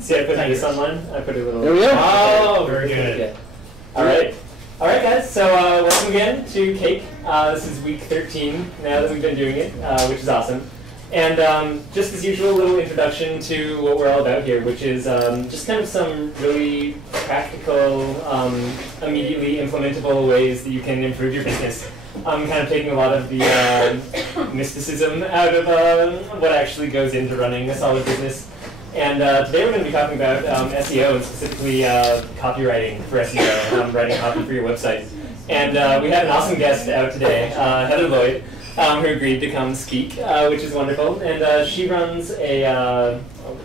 See, I put this online. I put a little. There we go. Oh, very good. Yeah. All right, guys. So welcome again to Cake. This is week 13 now that we've been doing it, which is awesome. And just as usual, a little introduction to what we're all about here, which is just kind of some really practical, immediately implementable ways that you can improve your business. I'm kind of taking a lot of the mysticism out of what actually goes into running a solid business. And today we're going to be talking about SEO, and specifically copywriting for SEO, writing copy for your website. And we have an awesome guest out today, Heather Lloyd, who agreed to come speak, which is wonderful. And she runs a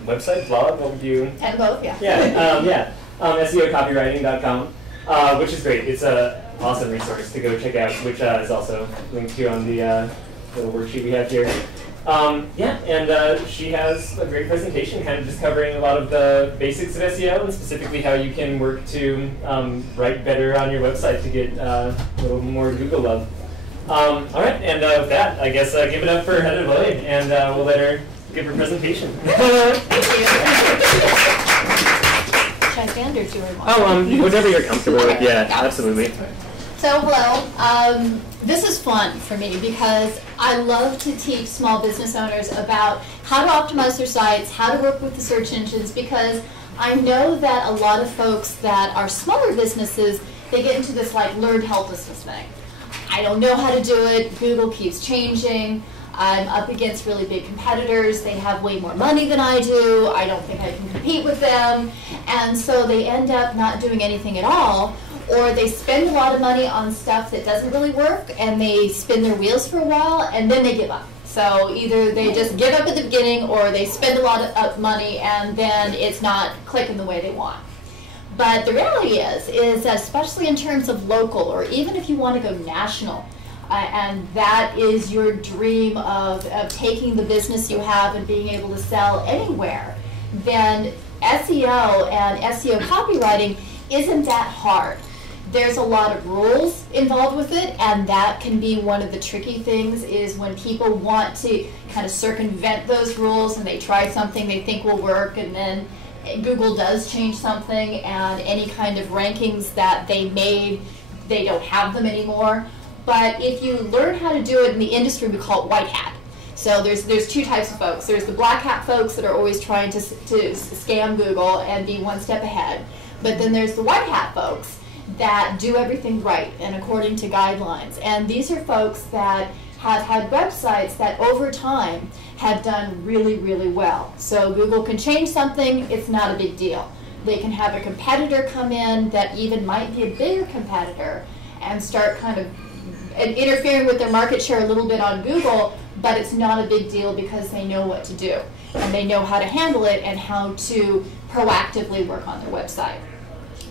website, blog, what would you? And both, yeah. Yeah, SEOcopywriting.com, which is great. It's an awesome resource to go check out, which is also linked to on the little worksheet we have here. She has a great presentation kind of just covering a lot of the basics of SEO and specifically how you can work to write better on your website to get a little more Google love. All right, and with that, I guess give it up for Heather Lloyd, and we'll let her give her presentation. Should I stand or do you want? Whatever you're comfortable with, yeah, absolutely. So hello, this is fun for me because I love to teach small business owners about how to optimize their sites, how to work with the search engines, because I know that a lot of folks that are smaller businesses, they get into this like learned helplessness thing. I don't know how to do it, Google keeps changing, I'm up against really big competitors, they have way more money than I do, I don't think I can compete with them, and so they end up not doing anything at all. Or they spend a lot of money on stuff that doesn't really work, and they spin their wheels for a while, and then they give up. So either they just give up at the beginning, or they spend a lot of money, and then it's not clicking the way they want. But the reality is that especially in terms of local, or even if you want to go national, and that is your dream of taking the business you have and being able to sell anywhere, then SEO and SEO copywriting isn't that hard. There's a lot of rules involved with it, and that can be one of the tricky things is when people want to kind of circumvent those rules and they try something they think will work, and then Google does change something, and any kind of rankings that they made, they don't have them anymore. But if you learn how to do it in the industry, we call it white hat. So there's two types of folks. There's the black hat folks that are always trying to scam Google and be one step ahead. But then there's the white hat folks that do everything right and according to guidelines. And these are folks that have had websites that over time have done really, really well. So Google can change something, it's not a big deal. They can have a competitor come in that even might be a bigger competitor and start kind of interfering with their market share a little bit on Google, but it's not a big deal because they know what to do. And they know how to handle it and how to proactively work on their website.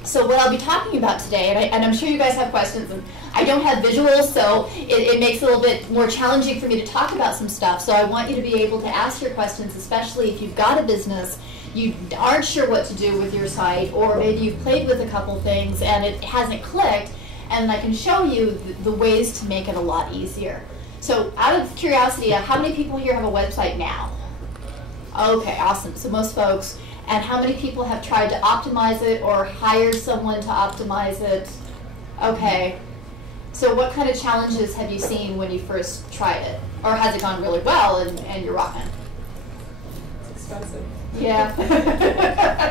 So what I'll be talking about today, and I'm sure you guys have questions, and I don't have visuals, so it makes it a little bit more challenging for me to talk about some stuff. So I want you to be able to ask your questions, especially if you've got a business, you aren't sure what to do with your site, or maybe you've played with a couple things and it hasn't clicked, and I can show you the ways to make it a lot easier. So out of curiosity, how many people here have a website now? Okay, awesome. So most folks. And how many people have tried to optimize it or hired someone to optimize it? Okay. So what kind of challenges have you seen when you first tried it? Or has it gone really well and you're rocking? It's expensive. Yeah.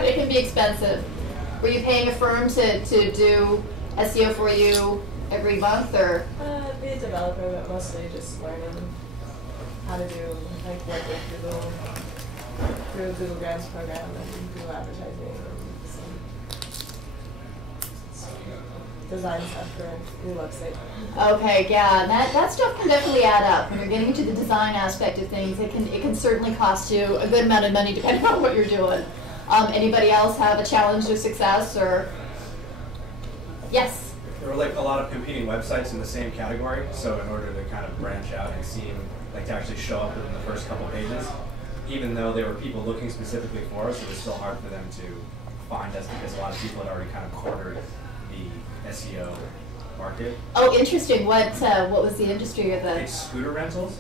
It can be expensive. Were you paying a firm to do SEO for you every month, or? Be a developer, but mostly just learning how to do like work with Google. Through Google Grants program and Google advertising and some design stuff for a new website. Okay, yeah, that stuff can definitely add up. When you're getting into the design aspect of things, it can certainly cost you a good amount of money depending on what you're doing. Anybody else have a challenge or success, or? Yes? There were like a lot of competing websites in the same category, so in order to kind of branch out and seem like to actually show up within the first couple pages, even though there were people looking specifically for us, it was still hard for them to find us because a lot of people had already kind of cornered the SEO market. Oh, interesting. What was the industry of the? Scooter rentals.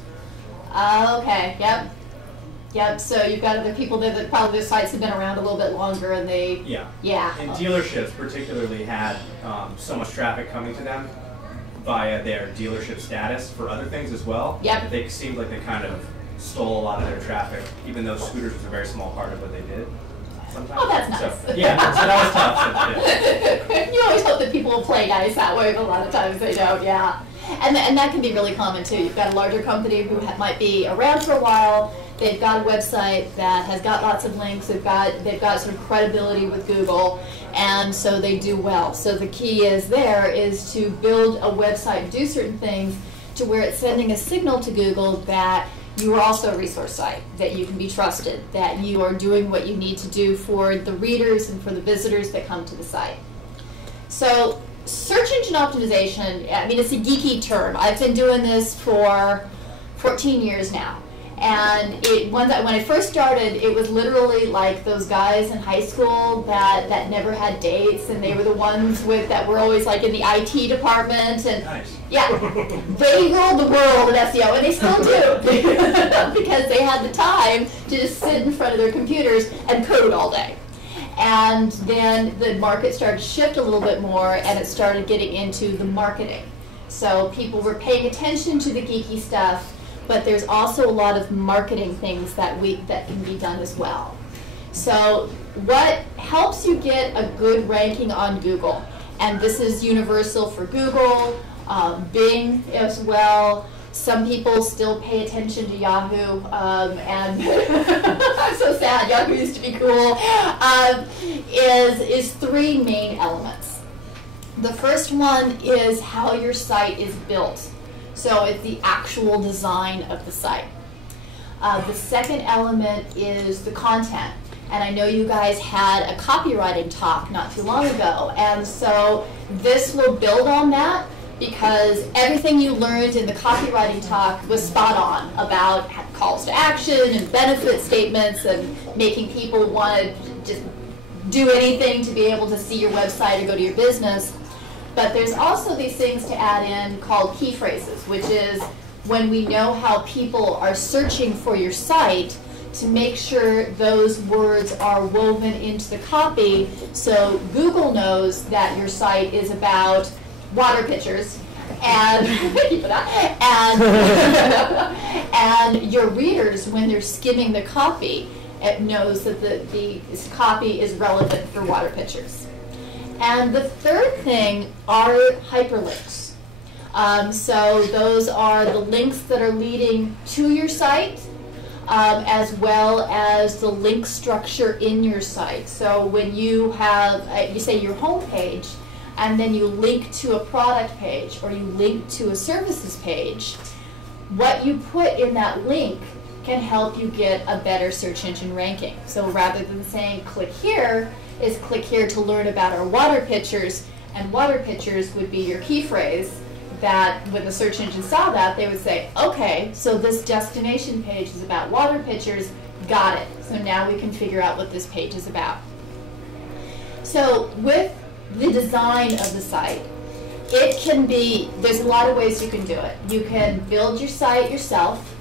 Okay. Yep. Yep, so you've got other people there that probably their sites have been around a little bit longer and they, yeah. And dealerships particularly had so much traffic coming to them via their dealership status for other things as well. Yep. They seemed like they kind of stole a lot of their traffic, even though scooters was a very small part of what they did. Sometimes. Oh, that's nice. So, yeah, so that was tough. So, yeah. You always hope that people will play nice that way, but a lot of times they don't, yeah. And that can be really common too. You've got a larger company who might be around for a while, they've got a website that has got lots of links, they've got sort of credibility with Google, and so they do well. So the key is to build a website, do certain things to where it's sending a signal to Google that you are also a resource site, that you can be trusted, that you are doing what you need to do for the readers and for the visitors that come to the site. So search engine optimization, I mean, it's a geeky term. I've been doing this for 14 years now. And when I first started, it was literally like those guys in high school that never had dates, and they were the ones that were always like in the IT department, and Nice. yeah, they ruled the world at SEO, and they still do because they had the time to just sit in front of their computers and code all day. And then the market started to shift a little bit more, and it started getting into the marketing. So people were paying attention to the geeky stuff, but there's also a lot of marketing things that can be done as well. So what helps you get a good ranking on Google, and this is universal for Google, Bing as well. Some people still pay attention to Yahoo, and I'm so sad, Yahoo used to be cool, is three main elements. The first one is how your site is built. So it's the actual design of the site. The second element is the content. And I know you guys had a copywriting talk not too long ago. And so this will build on that, because everything you learned in the copywriting talk was spot on about calls to action and benefit statements and making people want to just do anything to be able to see your website or go to your business. But there's also these things to add in called key phrases, which is when we know how people are searching for your site, to make sure those words are woven into the copy so Google knows that your site is about water pitchers and thank you for that, and your readers, when they're skimming the copy, it knows that the copy is relevant for water pitchers. And the third thing are hyperlinks. So those are the links that are leading to your site, as well as the link structure in your site. So when you have, you say your home page, and then you link to a product page or you link to a services page, what you put in that link can help you get a better search engine ranking. So rather than saying click here, is click here to learn about our water pitchers, and water pitchers would be your key phrase that when the search engine saw that, they would say, okay, so this destination page is about water pitchers, got it. So now we can figure out what this page is about. So with the design of the site, it can be, there's a lot of ways you can do it. You can build your site yourself.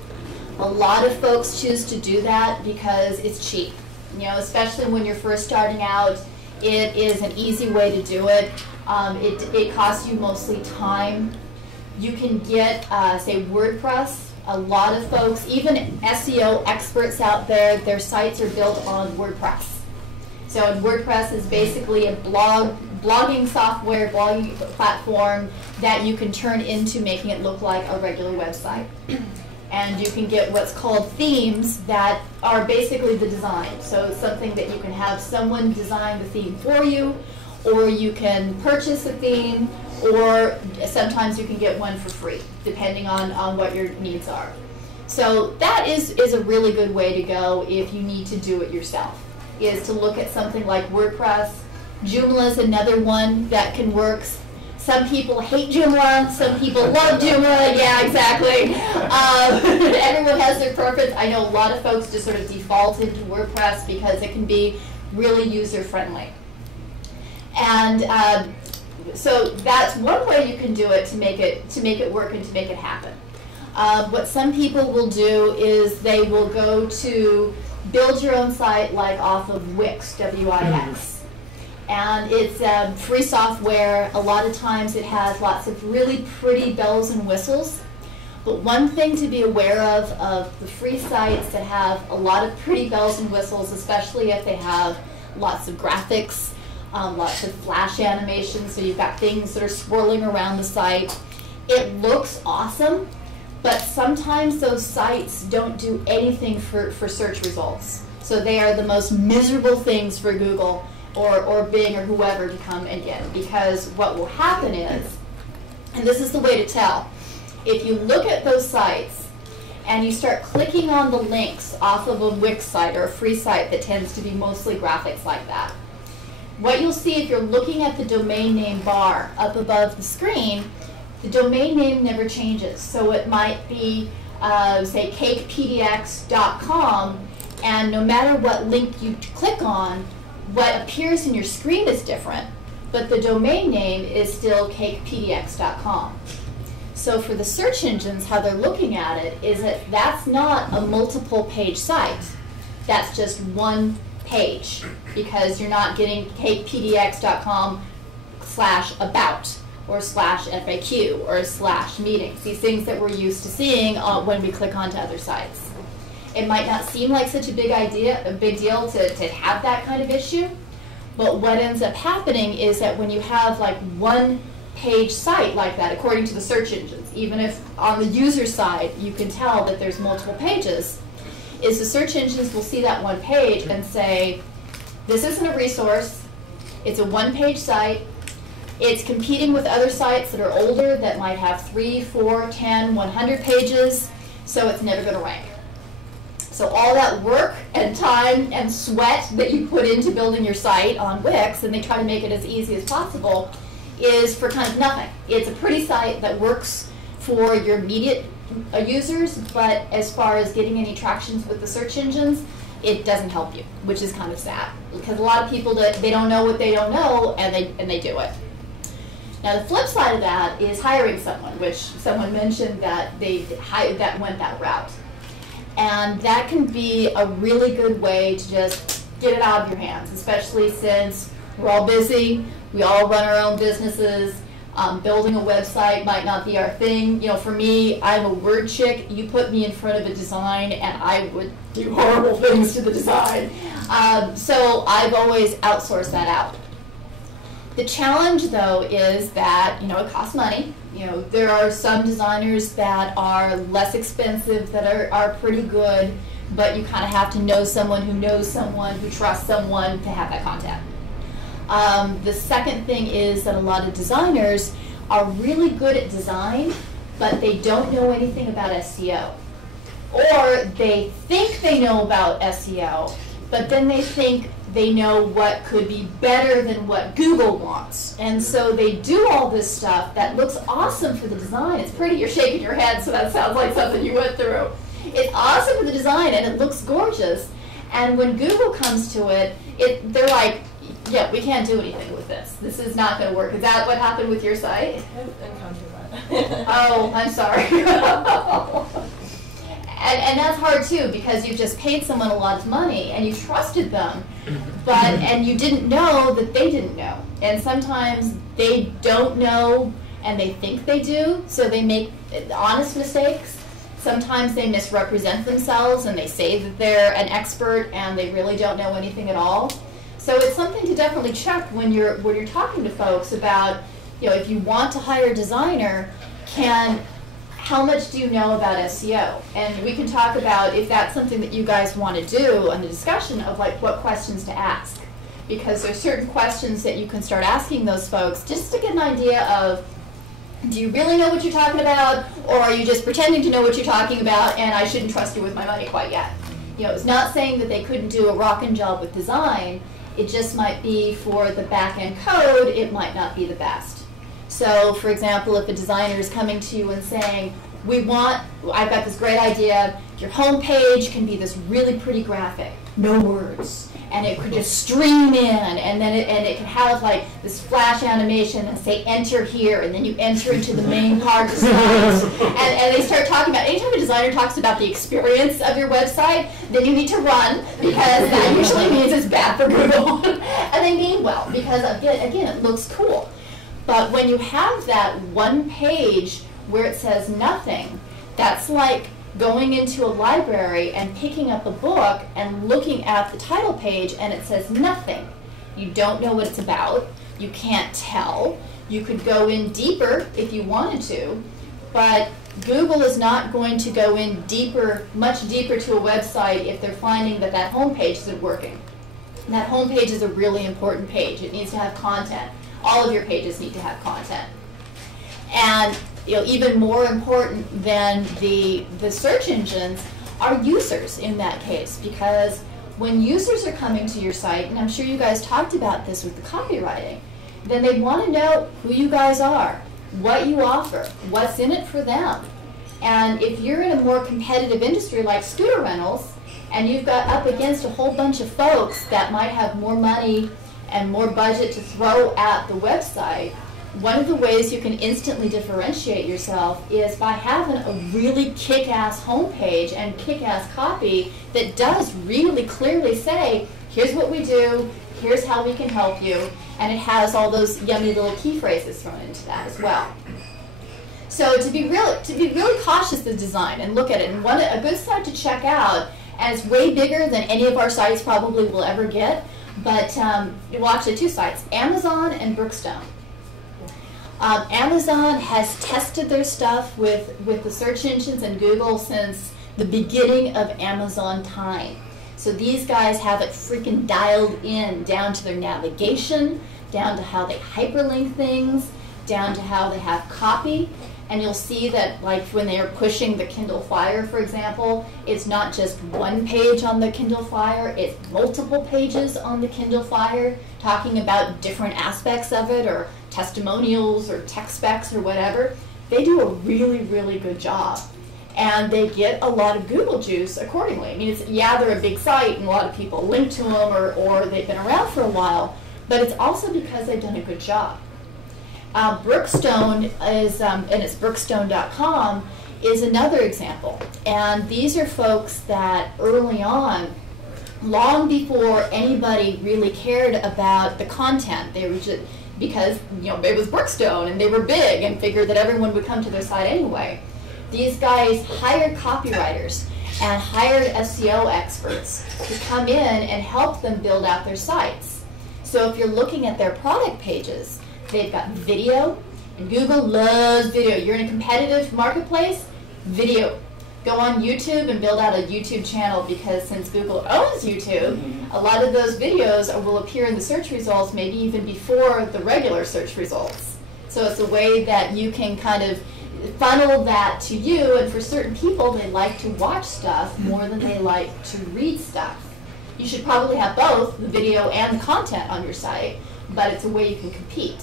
A lot of folks choose to do that because it's cheap. You know, especially when you're first starting out, it is an easy way to do it. It costs you mostly time. You can get, say, WordPress. A lot of folks, even SEO experts out there, their sites are built on WordPress. So WordPress is basically a blogging software, blogging platform that you can turn into making it look like a regular website. And you can get what's called themes that are basically the design. So it's something that you can have someone design the theme for you, or you can purchase a theme, or sometimes you can get one for free, depending on what your needs are. So that is a really good way to go if you need to do it yourself, is to look at something like WordPress. Joomla is another one that can work. Some people hate Joomla, some people love Joomla, yeah, exactly. Everyone has their preference. I know a lot of folks just sort of default into WordPress because it can be really user-friendly. And so that's one way you can do it to make it work and to make it happen. What some people will do is they will go to build your own site, like off of Wix, W-I-X. And it's free software. A lot of times it has lots of really pretty bells and whistles. But one thing to be aware of the free sites that have a lot of pretty bells and whistles, especially if they have lots of graphics, lots of flash animations, so you've got things that are swirling around the site. It looks awesome, but sometimes those sites don't do anything for search results. So they are the most miserable things for Google or Bing or whoever to come and get, because what will happen is, and this is the way to tell, if you look at those sites and you start clicking on the links off of a Wix site or a free site that tends to be mostly graphics like that, what you'll see if you're looking at the domain name bar up above the screen, the domain name never changes. So it might be, say, cakepdx.com, and no matter what link you click on, what appears in your screen is different, but the domain name is still cakepdx.com. So for the search engines, how they're looking at it is that that's not a multiple page site. That's just one page, because you're not getting cakepdx.com/about or /FAQ or /meetings, these things that we're used to seeing when we click onto other sites. It might not seem like such a big deal to have that kind of issue, but what ends up happening is that when you have like one page site like that, according to the search engines, even if on the user side you can tell that there's multiple pages, is the search engines will see that one page and say, this isn't a resource, it's a one-page site, it's competing with other sites that are older that might have 3, 4, 10, 100 pages, so it's never going to rank. So all that work and time and sweat that you put into building your site on Wix, and they try to make it as easy as possible, is for kind of nothing. It's a pretty site that works for your immediate users, but as far as getting any tractions with the search engines, it doesn't help you, which is kind of sad, because a lot of people, they don't know what they don't know, and they do it. Now the flip side of that is hiring someone, which someone mentioned that that went that route. And that can be a really good way to just get it out of your hands, especially since we're all busy, we all run our own businesses. Building a website might not be our thing. You know, for me, I'm a word chick. You put me in front of a design and I would do horrible things to the design. So I've always outsourced that out. The challenge, though, is that, you know, it costs money. You know, there are some designers that are less expensive, that are pretty good, but you kind of have to know someone who knows someone who trusts someone to have that contact. The second thing is that a lot of designers are really good at design, but they don't know anything about SEO. Or they think they know about SEO, but then they think they know what could be better than what Google wants. And so they do all this stuff that looks awesome for the design. It's pretty, you're shaking your head, so that sounds like something you went through. It's awesome for the design and it looks gorgeous. And when Google comes to it, they're like, yeah, we can't do anything with this. This is not going to work. Is that what happened with your site? I've encountered that. Oh, I'm sorry. And that's hard too, because you've just paid someone a lot of money and you trusted them, and you didn't know that they didn't know. And sometimes they don't know and they think they do, so they make honest mistakes. Sometimes they misrepresent themselves and they say that they're an expert and they really don't know anything at all. So it's something to definitely check when you're talking to folks about, you know, if you want to hire a designer, how much do you know about SEO? And we can talk about if that's something that you guys want to do in the discussion of like what questions to ask. Because there's certain questions that you can start asking those folks just to get an idea of, do you really know what you're talking about, or are you just pretending to know what you're talking about and I shouldn't trust you with my money quite yet? You know, it's not saying that they couldn't do a rockin' job with design, it just might be for the back-end code, it might not be the best. So, for example, if a designer is coming to you and saying, I've got this great idea, your home page can be this really pretty graphic. no words. And it could just stream in, and then it could have like this flash animation and say enter here, and then you enter into the main part of the site. And they start talking about, anytime a designer talks about the experience of your website, then you need to run, because that usually means it's bad for Google. And they mean well, because again, it looks cool. But when you have that one page where it says nothing, that's like going into a library and picking up a book and looking at the title page and it says nothing. You don't know what it's about. You can't tell. You could go in deeper if you wanted to, but Google is not going to go in deeper, much deeper to a website if they're finding that that home page isn't working. And that home page is a really important page. It needs to have content. All of your pages need to have content. And even more important than the search engines are users in that case, because when users are coming to your site, and I'm sure you guys talked about this with the copywriting, then they want to know who you guys are, what you offer, what's in it for them. And if you're in a more competitive industry like scooter rentals, and you've got up against a whole bunch of folks that might have more money and more budget to throw at the website, one of the ways you can instantly differentiate yourself is by having a really kick-ass homepage and kick-ass copy that does really clearly say, here's what we do, here's how we can help you, and it has all those yummy little key phrases thrown into that as well. So to be really cautious with design and look at it, and a good site to check out, and it's way bigger than any of our sites probably will ever get, but well, actually two sites, Amazon and Brookstone. Amazon has tested their stuff with the search engines and Google since the beginning of Amazon time. So these guys have it freaking dialed in, down to their navigation, down to how they hyperlink things, down to how they have copy. And you'll see that, like when they are pushing the Kindle Fire, for example, it's not just one page on the Kindle Fire, it's multiple pages on the Kindle Fire talking about different aspects of it, or testimonials or tech specs or whatever. They do a really, really good job. And they get a lot of Google juice accordingly. I mean, they're a big site and a lot of people link to them, or they've been around for a while, but it's also because they've done a good job. Brookstone is, and it's brookstone.com, is another example. And these are folks that early on, long before anybody really cared about the content, they were just, because it was Brookstone and they were big and figured that everyone would come to their site anyway. These guys hired copywriters and hired SEO experts to come in and help them build out their sites. So if you're looking at their product pages, they've got video, and Google loves video. You're in a competitive marketplace, video. Go on YouTube and build out a YouTube channel, because since Google owns YouTube, a lot of those videos will appear in the search results maybe even before the regular search results. So it's a way that you can kind of funnel that to you, and for certain people, they like to watch stuff more than they like to read stuff. You should probably have both the video and the content on your site, but it's a way you can compete.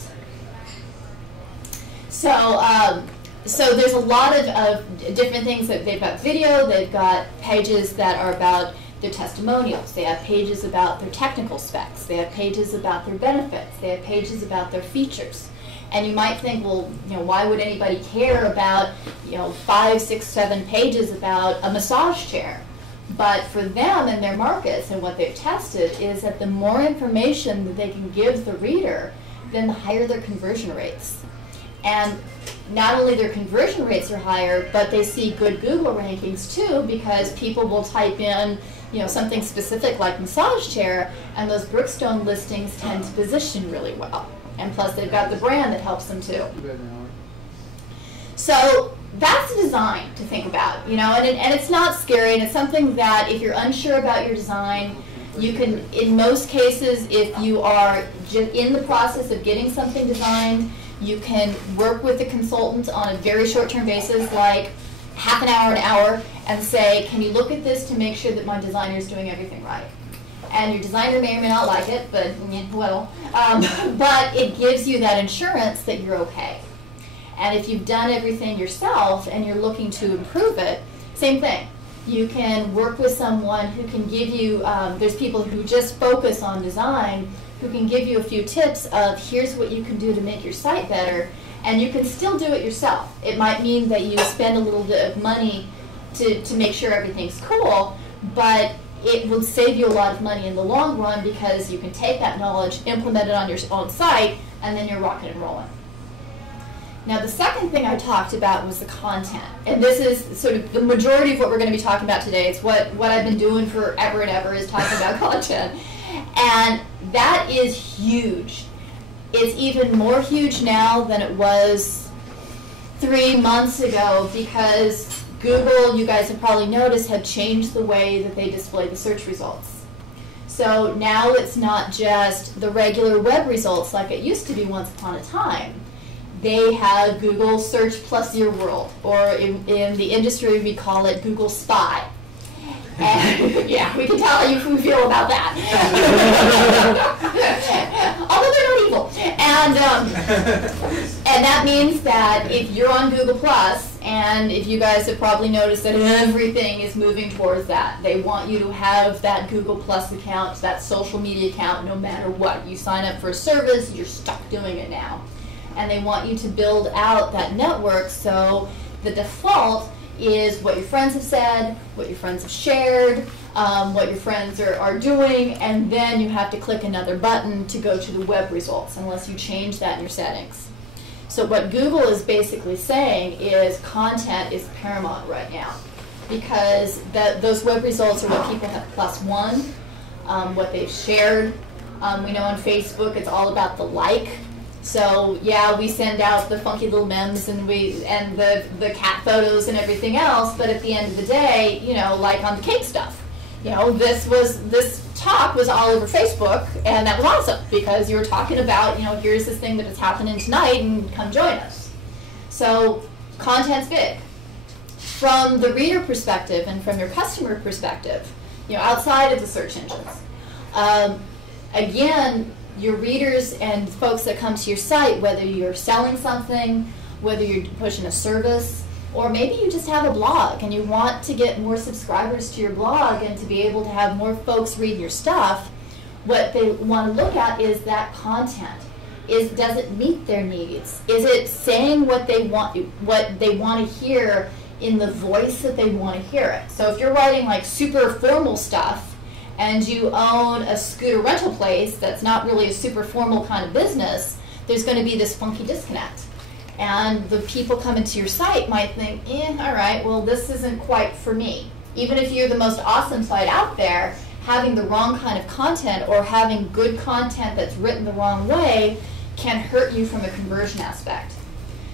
So there's a lot of different things that they've got video, they've got pages that are about their testimonials, they have pages about their technical specs, they have pages about their benefits, they have pages about their features. And you might think, well, why would anybody care about, 5, 6, 7 pages about a massage chair? But for them and their markets and what they've tested is that the more information that they can give the reader, then the higher their conversion rates. And not only their conversion rates are higher, but they see good Google rankings too, because people will type in something specific like massage chair, and those Brookstone listings tend to position really well. And plus they've got the brand that helps them too. So that's the design to think about, and it's not scary, and it's something that if you're unsure about your design, you can, in most cases, if you are just in the process of getting something designed, you can work with a consultant on a very short-term basis, like half an hour, and say, can you look at this to make sure that my designer is doing everything right? And your designer may or may not like it, but but it gives you that insurance that you're okay. And if you've done everything yourself and you're looking to improve it, same thing. You can work with someone who can give you, there's people who just focus on design, who can give you a few tips of here's what you can do to make your site better, and you can still do it yourself. It might mean that you spend a little bit of money to make sure everything's cool, but it will save you a lot of money in the long run because you can take that knowledge, implement it on your own site, and then you're rocking and rolling. Now, the second thing I talked about was the content. And this is sort of the majority of what we're going to be talking about today. It's what I've been doing forever and ever is talking about content. And that is huge. It's even more huge now than it was 3 months ago because Google, you guys have probably noticed, have changed the way that they display the search results. So now it's not just the regular web results like it used to be once upon a time. They have Google Search plus your world, or in the industry we call it Google Spy. And yeah, we can tell how you feel about that. Although they're not evil. And that means that if you're on Google Plus, and if you guys have probably noticed that everything is moving towards that. They want you to have that Google Plus account, that social media account, no matter what. You sign up for a service, you're stuck doing it now. And they want you to build out that network, so the default is what your friends have said, what your friends have shared, what your friends are doing, and then you have to click another button to go to the web results unless you change that in your settings. So what Google is basically saying is content is paramount right now because those web results are what people have +1, what they've shared. We know on Facebook it's all about the like. So yeah, we send out the funky little memes and the cat photos and everything else, but at the end of the day, you know, like on the cake stuff, you know, this talk was all over Facebook, and that was awesome because you were talking about, you know, here's this thing that is happening tonight, and come join us. So content's big. From the reader perspective and from your customer perspective, you know, outside of the search engines, again, your readers and folks that come to your site, whether you're selling something, whether you're pushing a service, or maybe you just have a blog and you want to get more subscribers to your blog and to be able to have more folks read your stuff, what they want to look at is that content. Does it meet their needs? Is it saying what they want to hear in the voice that they want to hear it? So if you're writing like super formal stuff, and you own a scooter rental place that's not really a super formal kind of business, there's going to be this funky disconnect. And the people coming to your site might think, all right, well, this isn't quite for me. Even if you're the most awesome site out there, having the wrong kind of content or having good content that's written the wrong way can hurt you from a conversion aspect.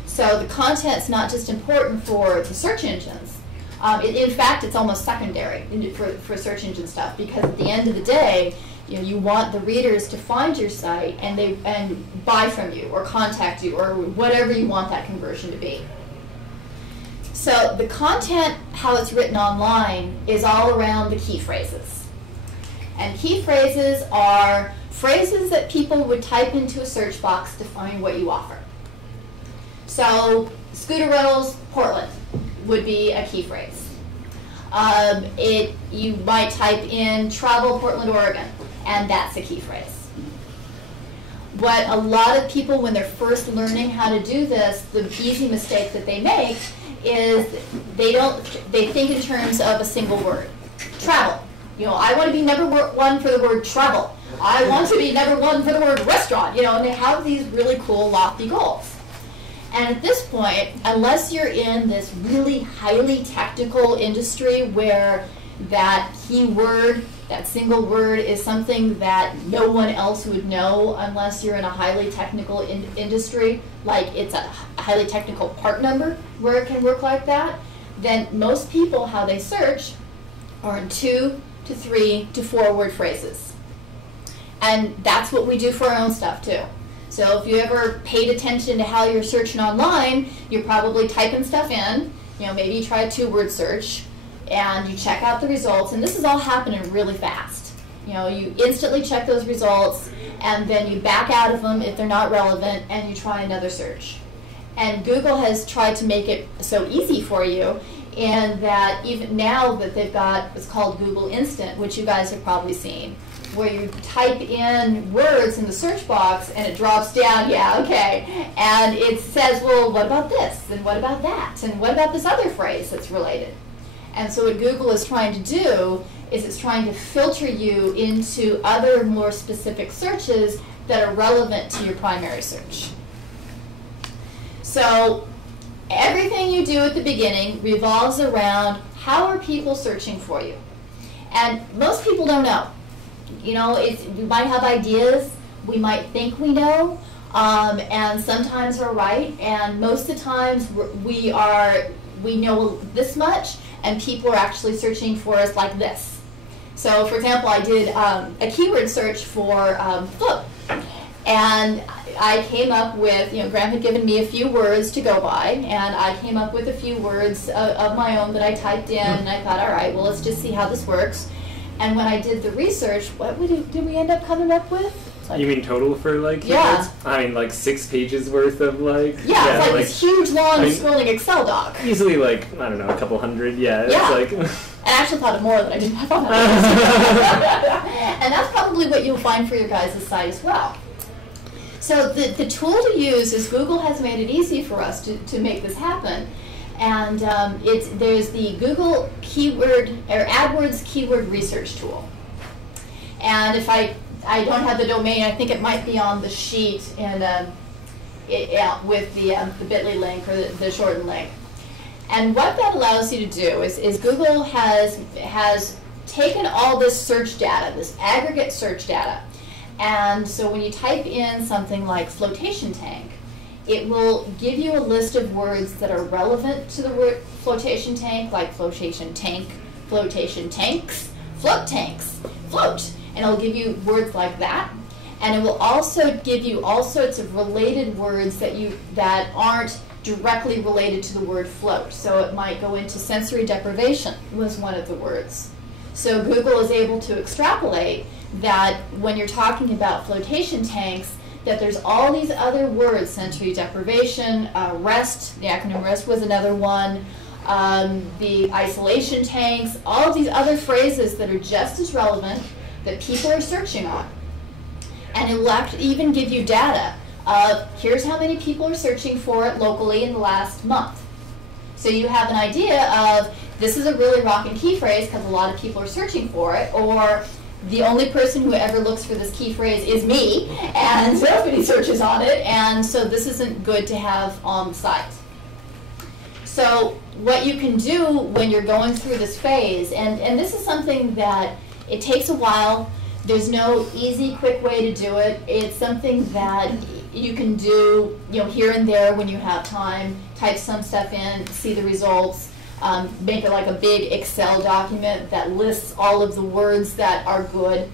So the content's not just important for the search engines. In fact, it's almost secondary for search engine stuff because at the end of the day, you know, you want the readers to find your site and buy from you or contact you or whatever you want that conversion to be. So the content, how it's written online, is all around the key phrases. And key phrases are phrases that people would type into a search box to find what you offer. So scooter rentals, Portland would be a key phrase. You might type in travel Portland, Oregon, and that's a key phrase. What a lot of people, when they're first learning how to do this, the easy mistake that they make is they think in terms of a single word. Travel. You know, I want to be number one for the word travel. I want to be number one for the word restaurant. You know, and they have these really cool, lofty goals. And at this point, unless you're in this really highly technical industry where that keyword, that single word, is something that no one else would know unless you're in a highly technical industry, like it's a highly technical part number where it can work like that, then most people, how they search, are in 2 to 3 to 4 word phrases. And that's what we do for our own stuff too. So if you ever paid attention to how you're searching online, you're probably typing stuff in. You know, maybe you try a 2-word search, and you check out the results, and this is all happening really fast. You know, you instantly check those results, and then you back out of them if they're not relevant, and you try another search. And Google has tried to make it so easy for you in that even now that they've got what's called Google Instant, which you guys have probably seen, where you type in words in the search box and it drops down, yeah, okay, and it says, well, what about this, and what about that, and what about this other phrase that's related? And so what Google is trying to do is it's trying to filter you into other more specific searches that are relevant to your primary search. So everything you do at the beginning revolves around how are people searching for you. And most people don't know. You know, we might have ideas, we might think we know, and sometimes we're right, and most of the times we know this much, and people are actually searching for us like this. So, for example, I did a keyword search for float, and I came up with, Graham had given me a few words to go by, and I came up with a few words of my own that I typed in, and I thought, all right, well, let's just see how this works. And when I did the research, what did we end up coming up with? You mean total for like yeah. keywords? I mean like 6 pages worth of like yeah, it's like this huge long scrolling Excel doc. Easily like I don't know, a couple hundred, yeah. Yeah. It's like I actually thought of more than I did my phone. And that's probably what you'll find for your guys' site as well. So the tool to use is Google has made it easy for us to make this happen. And there's the Google keyword or AdWords keyword research tool. And if I don't have the domain, I think it might be on the sheet and with the bit.ly link or the shortened link. And what that allows you to do is Google has taken all this search data, this aggregate search data, and so when you type in something like flotation tank, it will give you a list of words that are relevant to the word flotation tank, like flotation tank, flotation tanks, float tanks, float. And it'll give you words like that. And it will also give you all sorts of related words that aren't directly related to the word float. So it might go into sensory deprivation was one of the words. So Google is able to extrapolate that when you're talking about flotation tanks, that there's all these other words, sensory deprivation, REST, the acronym REST was another one, the isolation tanks, all of these other phrases that are just as relevant that people are searching on. And it will actually even give you data of here's how many people are searching for it locally in the last month. So you have an idea of this is a really rockin' key phrase because a lot of people are searching for it, or the only person who ever looks for this key phrase is me, and nobody searches on it, and so this isn't good to have on the site. So what you can do when you're going through this phase, and this is something that it takes a while, there's no easy, quick way to do it. It's something that you can do here and there when you have time, type some stuff in, see the results, make it like a big Excel document that lists all of the words that are good,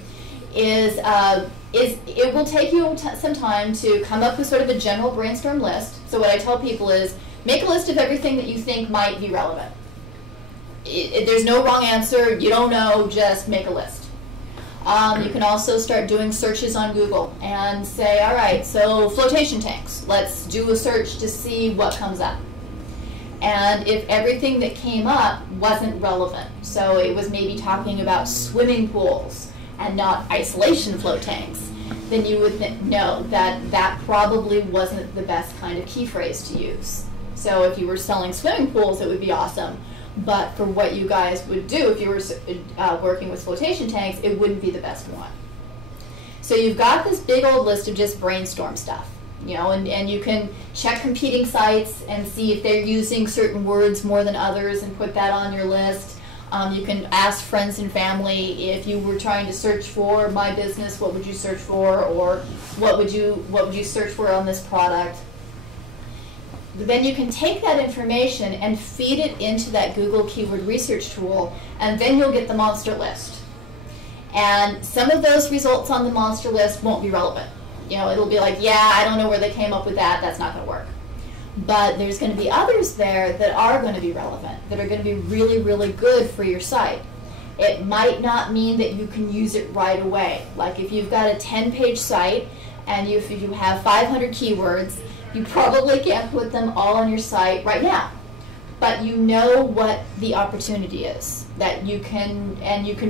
it will take you some time to come up with sort of a general brainstorm list. So what I tell people is make a list of everything that you think might be relevant. There's no wrong answer, you don't know, just make a list. You can also start doing searches on Google and say, all right, so flotation tanks, let's do a search to see what comes up. And if everything that came up wasn't relevant, so it was maybe talking about swimming pools and not isolation float tanks, then you would know that that probably wasn't the best kind of key phrase to use. So if you were selling swimming pools, it would be awesome. But for what you guys would do if you were working with flotation tanks, it wouldn't be the best one. So you've got this big old list of just brainstorm stuff. And you can check competing sites and see if they're using certain words more than others and put that on your list. You can ask friends and family if you were trying to search for my business, what would you search for, or what would you search for on this product. Then you can take that information and feed it into that Google keyword research tool, and then you'll get the monster list. And some of those results on the monster list won't be relevant. It'll be like, yeah, I don't know where they came up with that, that's not going to work. But there's going to be others there that are going to be relevant, that are going to be really, really good for your site. It might not mean that you can use it right away. Like if you've got a 10-page site and if you have 500 keywords, you probably can't put them all on your site right now. but you know what the opportunity is, that you can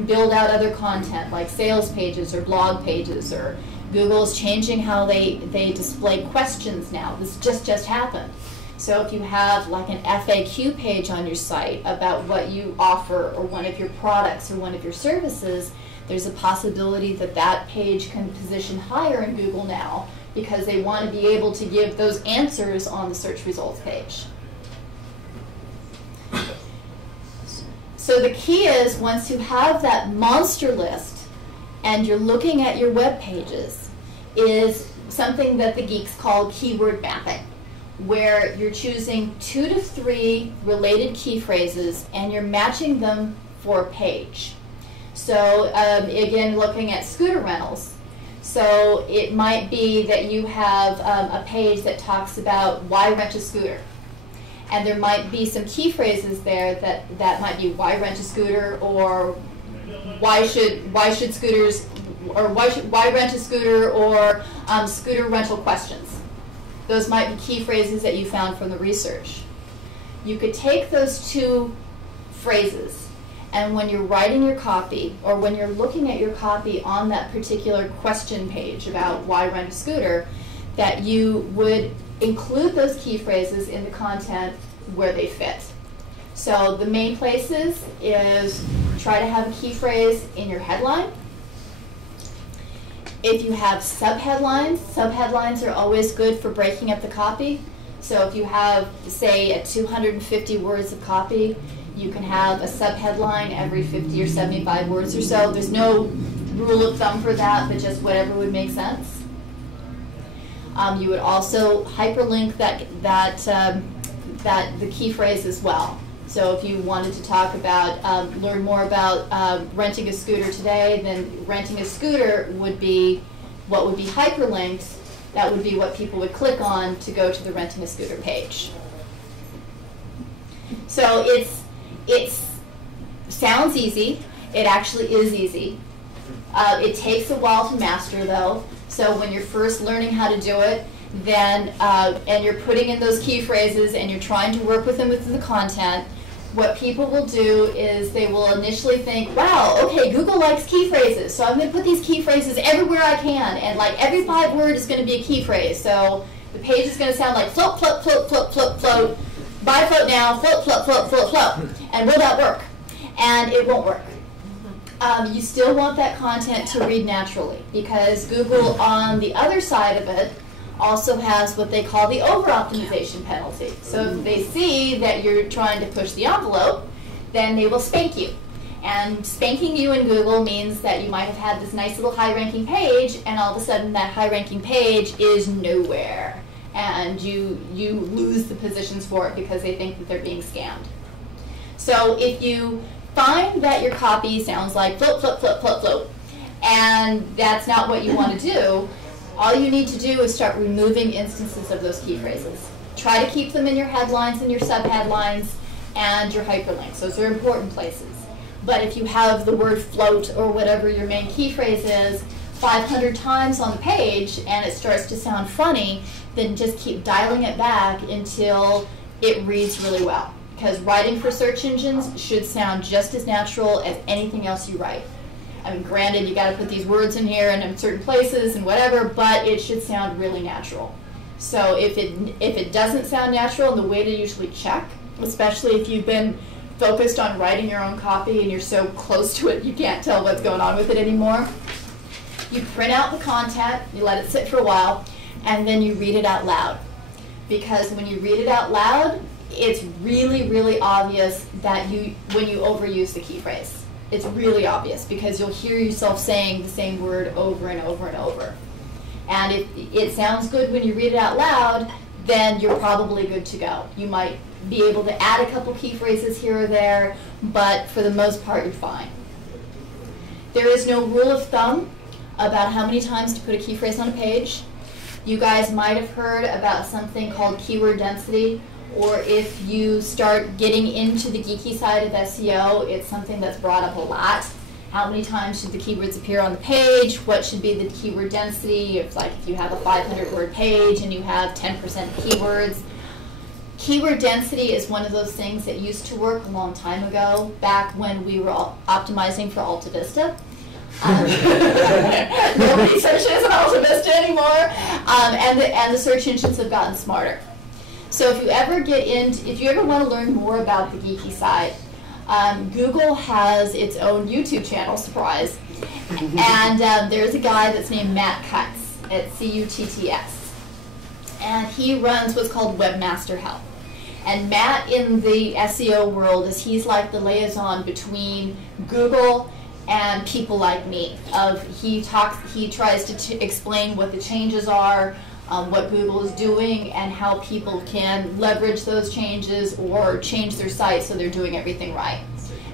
build out other content like sales pages or blog pages, or Google is changing how they display questions now. This just happened. So if you have like an FAQ page on your site about what you offer or one of your products or one of your services, there's a possibility that that page can position higher in Google now because they want to be able to give those answers on the search results page. So the key is, once you have that monster list and you're looking at your web pages, is something that the geeks call keyword mapping, where you're choosing 2 to 3 related key phrases and you're matching them for a page. So again, looking at scooter rentals. So it might be that you have a page that talks about why rent a scooter. And there might be some key phrases there that might be why rent a scooter, or why should scooters, or why rent a scooter, or scooter rental questions. Those might be key phrases that you found from the research. You could take those 2 phrases, and when you're writing your copy, or when you're looking at your copy on that particular question page about why rent a scooter, that you would include those key phrases in the content where they fit. So the main places is try to have a key phrase in your headline. If you have subheadlines are always good for breaking up the copy. So if you have, say, at 250 words of copy, you can have a subheadline every 50 or 75 words or so. There's no rule of thumb for that, but just whatever would make sense. You would also hyperlink that the key phrase as well. So if you wanted to talk about, learn more about renting a scooter today, then renting a scooter would be what would be hyperlinked. That would be what people would click on to go to the renting a scooter page. So it sounds easy. It actually is easy. It takes a while to master, though. So when you're first learning how to do it, then and you're putting in those key phrases and you're trying to work with them within the content, what people will do is they will initially think, wow, okay, Google likes key phrases, so I'm going to put these key phrases everywhere I can, and like every 5 word is going to be a key phrase. So the page is going to sound like float, float, float, float, float, float, buy float now, float, float, float, float, float. And will that work? And it won't work. You still want that content to read naturally, because Google, on the other side of it, also has what they call the over-optimization penalty. So if they see that you're trying to push the envelope, then they will spank you. And spanking you in Google means that you might have had this nice little high-ranking page, and all of a sudden that high-ranking page is nowhere. And you lose the positions for it because they think that they're being scammed. So if you find that your copy sounds like float, float, float, float, float, and that's not what you want to do, all you need to do is start removing instances of those key phrases. Try to keep them in your headlines and your subheadlines and your hyperlinks. Those are important places. But if you have the word float or whatever your main key phrase is 500 times on the page and it starts to sound funny, then just keep dialing it back until it reads really well. Because writing for search engines should sound just as natural as anything else you write. I mean, granted, you got to put these words in here and in certain places and whatever, but it should sound really natural. So if it doesn't sound natural, and the way to usually check, especially if you've been focused on writing your own copy and you're so close to it you can't tell what's going on with it anymore, you print out the content, you let it sit for a while, and then you read it out loud. Because when you read it out loud, it's really, really obvious that when you overuse the key phrase. It's really obvious because you'll hear yourself saying the same word over and over and over. And if it sounds good when you read it out loud, then you're probably good to go. You might be able to add a couple key phrases here or there, but for the most part, you're fine. There is no rule of thumb about how many times to put a key phrase on a page. You guys might have heard about something called keyword density, or if you start getting into the geeky side of SEO, it's something that's brought up a lot. How many times should the keywords appear on the page? What should be the keyword density? If you have a 500-word page and you have 10% keywords, Keyword density is one of those things that used to work a long time ago, back when we were optimizing for Alta Vista. Nobody searches in Alta Vista anymore, and the search engines have gotten smarter. So if you ever want to learn more about the geeky side, Google has its own YouTube channel, surprise, and there's a guy that's named Matt Cutts at CUTTS, and he runs what's called Webmaster Help. And Matt in the SEO world he's like the liaison between Google and people like me. He tries to explain what the changes are, what Google is doing, and how people can leverage those changes or change their site so they're doing everything right.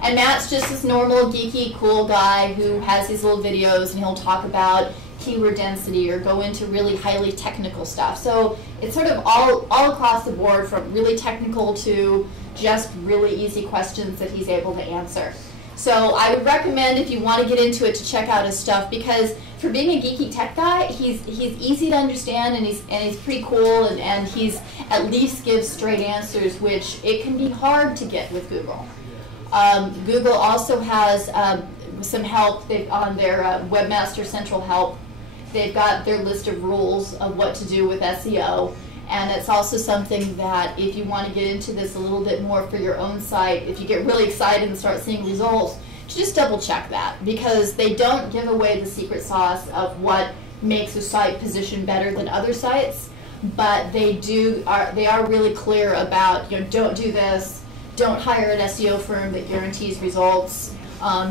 And Matt's just this normal, geeky, cool guy who has these little videos, and he'll talk about keyword density or go into really highly technical stuff. So it's sort of all across the board, from really technical to just really easy questions that he's able to answer. So I would recommend, if you want to get into it, to check out his stuff, because for being a geeky tech guy, he's easy to understand, and he's pretty cool, and he's at least gives straight answers, which it can be hard to get with Google. Google also has some help on their Webmaster Central Help. They've got their list of rules of what to do with SEO, and it's also something that if you want to get into this a little bit more for your own site, if you get really excited and start seeing results, just double check that, because they don't give away the secret sauce of what makes a site position better than other sites, but they are really clear about, don't do this, don't hire an SEO firm that guarantees results,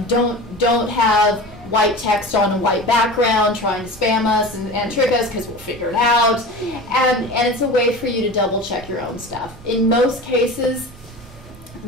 don't have white text on a white background trying to spam us and trick us, because we'll figure it out. And it's a way for you to double check your own stuff. In most cases,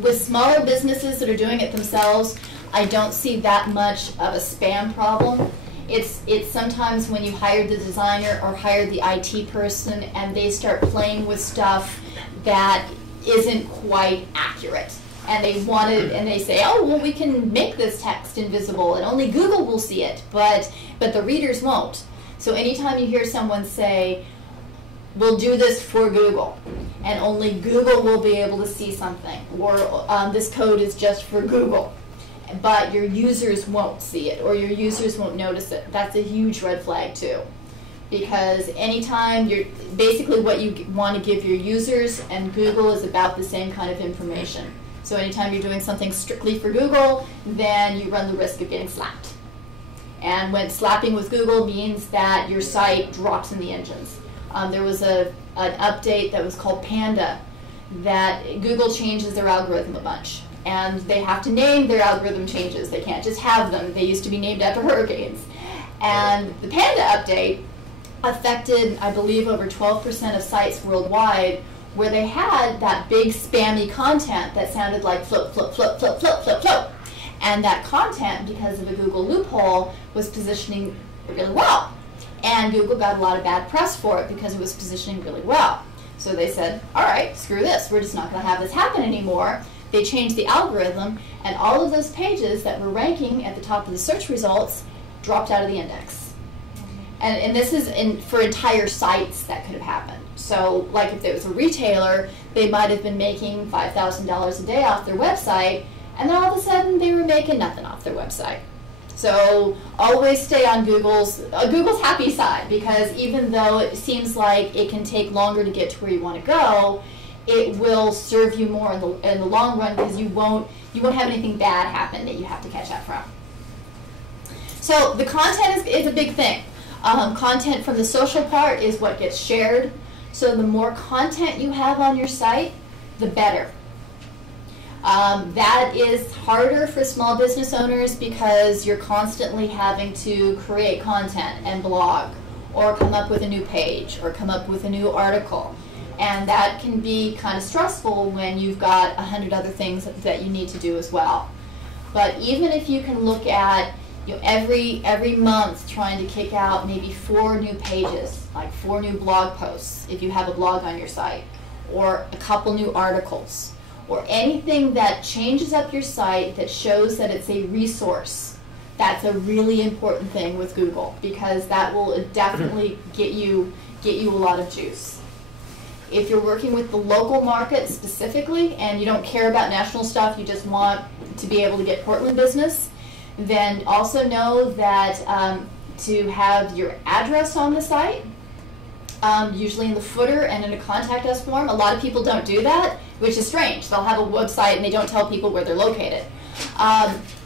with smaller businesses that are doing it themselves, I don't see that much of a spam problem. It's sometimes when you hire the designer or hire the IT person and they start playing with stuff that isn't quite accurate. And they say, oh, well, we can make this text invisible and only Google will see it, but the readers won't. So anytime you hear someone say, we'll do this for Google, and only Google will be able to see something, or this code is just for Google, but your users won't see it, or your users won't notice it, that's a huge red flag too. Because anytime basically what you want to give your users and Google is about the same kind of information. So anytime you're doing something strictly for Google, then you run the risk of getting slapped. And when slapping with Google means that your site drops in the engines. There was an update that was called Panda, that Google changes their algorithm a bunch. And they have to name their algorithm changes. They can't just have them. They used to be named after hurricanes. And the Panda update affected, I believe, over 12% of sites worldwide, where they had that big spammy content that sounded like flip, flip, flip, flip, flip, flip, flip. And that content, because of a Google loophole, was positioning really well. And Google got a lot of bad press for it because it was positioning really well. So they said, all right, screw this. We're just not going to have this happen anymore. They changed the algorithm, and all of those pages that were ranking at the top of the search results dropped out of the index. And this is for entire sites that could have happened. So like if there was a retailer, they might have been making $5,000 a day off their website, and then all of a sudden they were making nothing off their website. So always stay on Google's happy side, because even though it seems like it can take longer to get to where you want to go, it will serve you more in the long run, because you won't have anything bad happen that you have to catch up from. So the content is a big thing. Content from the social part is what gets shared. So the more content you have on your site, the better. That is harder for small business owners, because you're constantly having to create content and blog, or come up with a new page, or come up with a new article. And that can be kind of stressful when you've got 100 other things that you need to do as well. But even if you can look at every month trying to kick out maybe 4 new pages, like 4 new blog posts if you have a blog on your site, or a couple new articles, or anything that changes up your site that shows that it's a resource. That's a really important thing with Google, because that will definitely get you a lot of juice. If you're working with the local market specifically and you don't care about national stuff, you just want to be able to get Portland business, then also know that to have your address on the site, usually in the footer and in a contact us form. A lot of people don't do that, which is strange. They'll have a website and they don't tell people where they're located.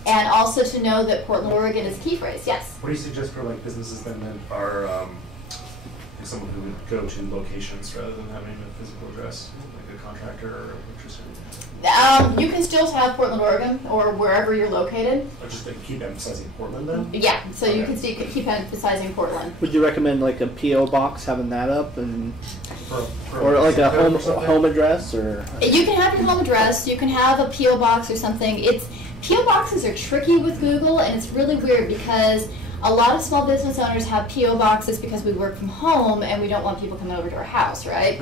And also to know that Portland, Oregon is a key phrase. Yes? What do you suggest for like businesses that are like someone who would go to locations rather than having a physical address, like a contractor or electricity? You can still have Portland, Oregon, or wherever you're located. Or just like keep emphasizing Portland then? Yeah, so you can keep emphasizing Portland. Would you recommend like a PO box, having that up, and For or like a something? home address, or? You can have your home address. You can have a PO box or something. PO boxes are tricky with Google, and it's really weird because a lot of small business owners have PO boxes because we work from home and we don't want people coming over to our house, right?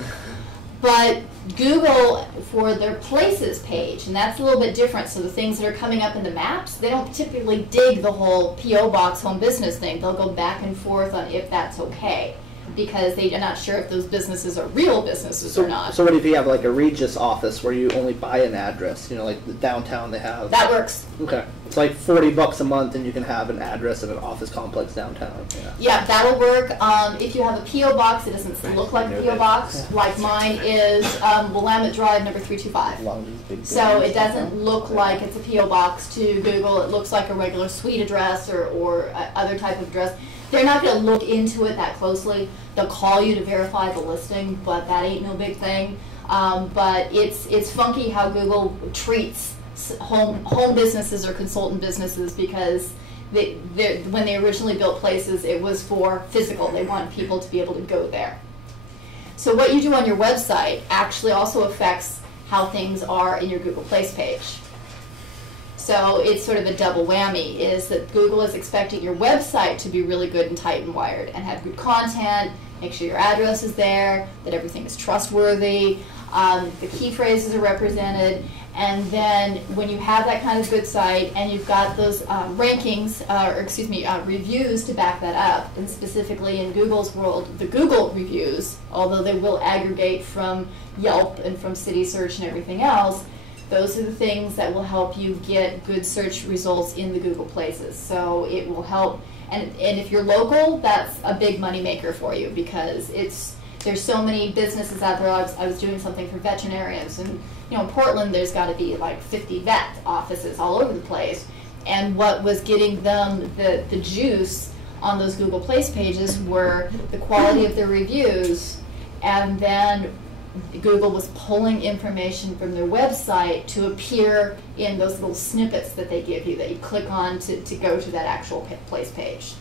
But Google, for their places page, and that's a little bit different, so the things that are coming up in the maps, they don't typically dig the whole PO box home business thing. They'll go back and forth on if that's okay, because they're not sure if those businesses are real businesses or not. So what if you have like a Regis office where you only buy an address? You know, like the downtown they have. That works. Okay, it's like $40 a month, and you can have an address in an office complex downtown. Yeah, that'll work. If you have a PO box, it doesn't look like a PO box. Like mine is Willamette Drive, number 325. As long as it's big. So it doesn't look like it's a PO box to Google. It looks like a regular suite address or other type of address. They're not going to look into it that closely. They'll call you to verify the listing, but that ain't no big thing. But it's funky how Google treats home businesses or consultant businesses, because when they originally built places, it was for physical. They want people to be able to go there. So what you do on your website actually also affects how things are in your Google Place page. So it's sort of a double whammy, is that Google is expecting your website to be really good and tight and wired and have good content, make sure your address is there, that everything is trustworthy, the key phrases are represented, and then when you have that kind of good site and you've got those rankings, reviews to back that up, and specifically in Google's world, the Google reviews, although they will aggregate from Yelp and from City Search and everything else, those are the things that will help you get good search results in the Google Places. So it will help, and if you're local, that's a big money maker for you, because there's so many businesses out there. I was doing something for veterinarians, and in Portland there's got to be like 50 vet offices all over the place. And what was getting them the juice on those Google Place pages were the quality of their reviews, and then Google was pulling information from their website to appear in those little snippets that they give you that you click on to go to that actual place page.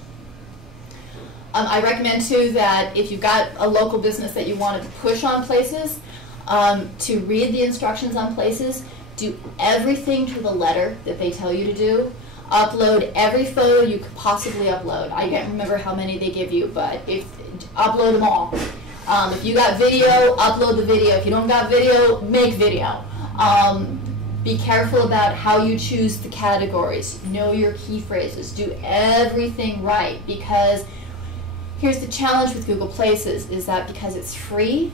I recommend too that if you've got a local business that you wanted to push on places, to read the instructions on places, do everything to the letter that they tell you to do. Upload every photo you could possibly upload. I can't remember how many they give you, but upload them all. If you got video, upload the video. If you don't got video, make video. Be careful about how you choose the categories. Know your key phrases. Do everything right, because here's the challenge with Google Places, is that because it's free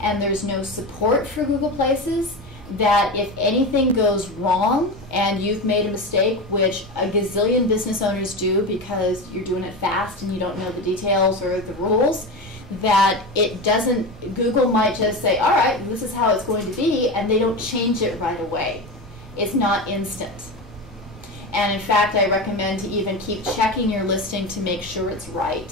and there's no support for Google Places, that if anything goes wrong and you've made a mistake, which a gazillion business owners do because you're doing it fast and you don't know the details or the rules, that Google might just say, all right, this is how it's going to be, and they don't change it right away. It's not instant. And in fact, I recommend to even keep checking your listing to make sure it's right.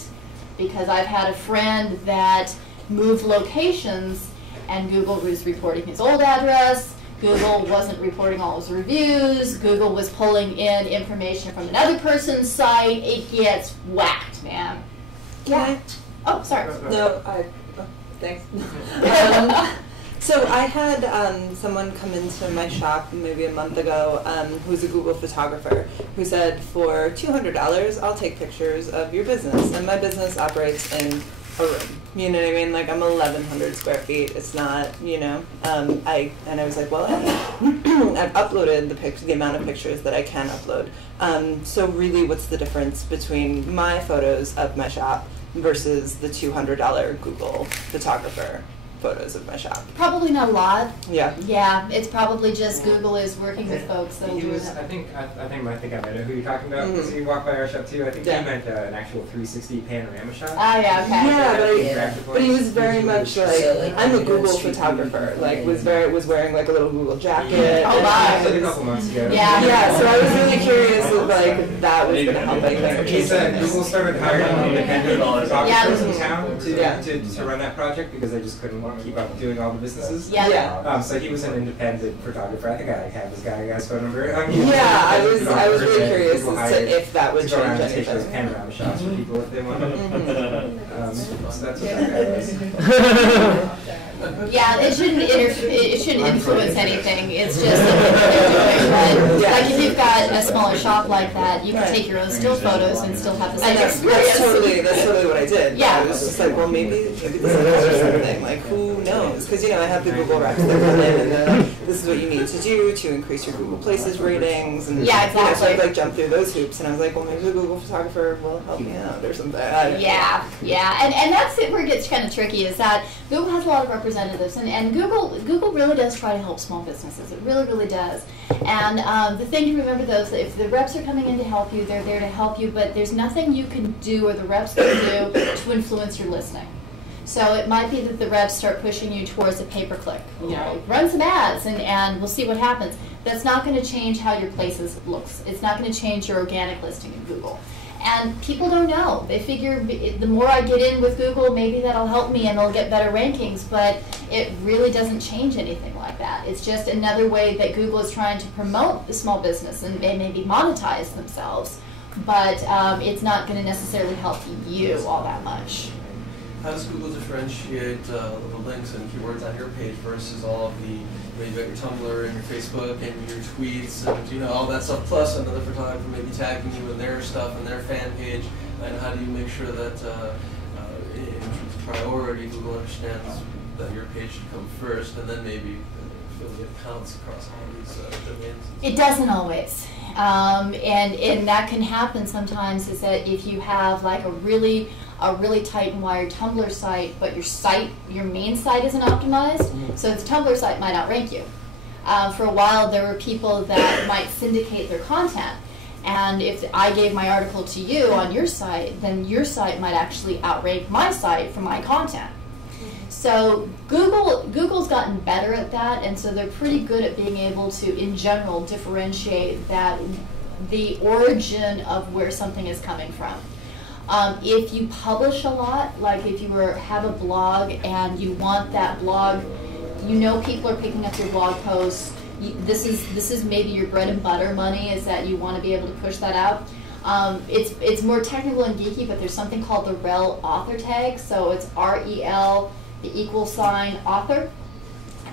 Because I've had a friend that moved locations and Google was reporting his old address, Google wasn't reporting all his reviews, Google was pulling in information from another person's site. It gets whacked, man. Yeah. Oh, sorry. No, thanks. So I had someone come into my shop maybe a month ago who's a Google photographer who said, for $200, I'll take pictures of your business. And my business operates in a room. You know what I mean? Like, I'm 1,100 square feet. It's not, I was like, well, I've uploaded the amount of pictures that I can upload. So really, what's the difference between my photos of my shop versus the $200 Google photographer? photos of my shop. Probably not a lot. Yeah. Yeah, it's probably just Google is working with folks that He do was, that. I think I know who you're talking about, because you walked by our shop too. I think Yeah. he meant an actual 360 panorama shot. Ah, yeah, okay. Yeah, but he was very much like, I'm a Google photographer. Like, was wearing like a little Google jacket. Oh, wow. Like a couple months ago. Yeah. Yeah, so I was really curious if like that was gonna help anything. He said Google started hiring independent photographers in Yeah. town Yeah. to run that project because they just couldn't keep up doing all the businesses. Yeah. Yeah. So he was an independent photographer. I think I have this guy's phone number. I mean, Yeah, I was photographer really that curious people as hired to if that would to go around change and take those anything. panorama shots for people if they wanted. So that's what that guy was. Yeah, it shouldn't influence anything. It's just something that they're doing. But like if you've got a smaller shop like that, you can take your own still photos and still have the same experience. That's totally what I did. Yeah. I was just like, well, maybe this is something. Like, who knows? Because I have the Google reps that come in and they're like, this is what you need to do to increase your Google Places ratings. And Yeah, exactly. so I like jumped through those hoops, and I was like, well, maybe the Google photographer will help me out or something. Yeah, and that's it where it gets kind of tricky is that Google has a lot of representatives, and Google really does try to help small businesses. It really, really does. And the thing to remember though is that if the reps are coming in to help you, they're there to help you, but there's nothing you can do or the reps can do to influence your listening. So it might be that the reps start pushing you towards a pay-per-click. Run some ads and we'll see what happens. That's not going to change how your places looks. It's not going to change your organic listing in Google. And people don't know. They figure the more I get in with Google, maybe that'll help me and I'll get better rankings, but it really doesn't change anything like that. It's just another way that Google is trying to promote the small business and maybe monetize themselves, but it's not going to necessarily help you all that much. How does Google differentiate the links and keywords on your page versus all of the, you've got your Tumblr and your Facebook and your tweets and all that stuff, plus another photographer maybe tagging you in their stuff and their fan page, and how do you make sure that in terms of priority, Google understands that your page should come first, and then maybe affiliate counts across all these domains? It doesn't always. And that can happen sometimes is that if you have like a really tight and wired Tumblr site, but your main site isn't optimized, so the Tumblr site might outrank you. For a while, there were people that might syndicate their content, and if I gave my article to you on your site, then your site might actually outrank my site for my content. So Google's gotten better at that, and so they're pretty good at being able to, in general, differentiate the origin of where something is coming from. If you publish a lot, like if you have a blog and you want that blog, people are picking up your blog posts. This is maybe your bread and butter money, is that you want to be able to push that out. It's more technical and geeky, but there's something called the rel author tag. So it's REL, the = author.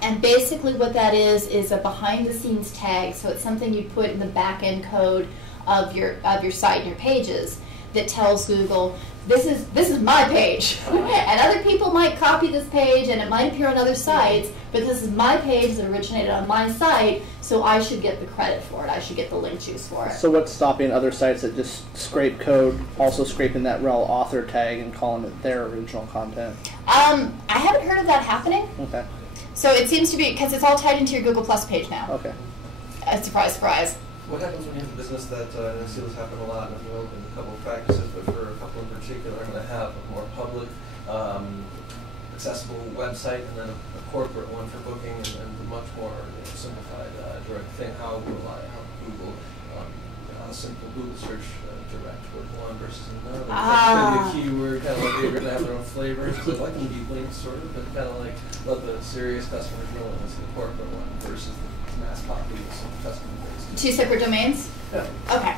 And basically what that is a behind the scenes tag. So it's something you put in the back end code of your site and your pages that tells Google, this is my page. And other people might copy this page and it might appear on other sites, but this is my page that originated on my site, so I should get the credit for it. I should get the link juice for it. So what's stopping other sites that just scrape code, also scraping that rel author tag and calling it their original content? I haven't heard of that happening. Okay. So it seems to be, because it's all tied into your Google Plus page now. Okay. Surprise, surprise. What happens when you have a business that, and I see this happen a lot, and I've opened a couple of practices, but for a couple in particular, I'm going to have a more public, accessible website, and then a corporate one for booking, and a much more simplified direct thing. How will I help Google, a simple Google search direct with one versus another? Is that going to be a keyword, kind of like they're going to have their own flavors? So I can be linked, sort of, but kind of like let the serious customers know when it's the corporate one versus the mass copy with some customer base. 2 separate domains? Yeah. Okay.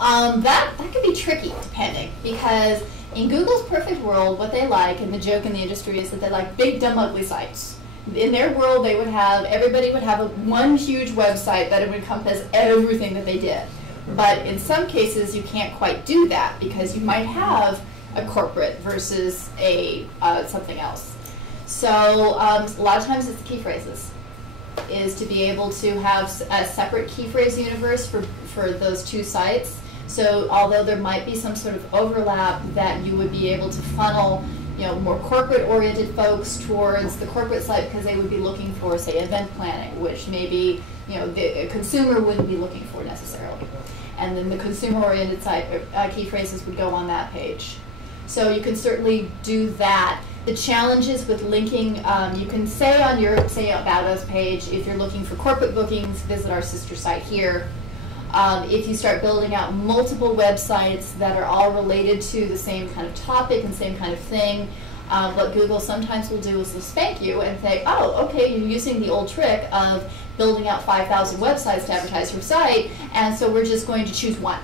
That could be tricky, depending, because in Google's perfect world, what they like, and the joke in the industry is that they like big, dumb, ugly sites. In their world, everybody would have one huge website that would encompass everything that they did. But in some cases, you can't quite do that because you might have a corporate versus a something else. So a lot of times it's the key phrases, is to be able to have a separate key phrase universe for those 2 sites. So although there might be some sort of overlap, that you would be able to funnel more corporate-oriented folks towards the corporate site because they would be looking for, say, event planning, which maybe the consumer wouldn't be looking for necessarily. And then the consumer-oriented site key phrases would go on that page. So you can certainly do that. The challenges with linking, you can say on your About Us page, if you're looking for corporate bookings, visit our sister site here. If you start building out multiple websites that are all related to the same kind of topic and same kind of thing, what Google sometimes will do is they'll spank you and say, oh, okay, you're using the old trick of building out 5,000 websites to advertise your site, and so we're just going to choose one.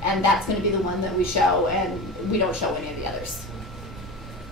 And that's going to be the one that we show, and we don't show any of the others.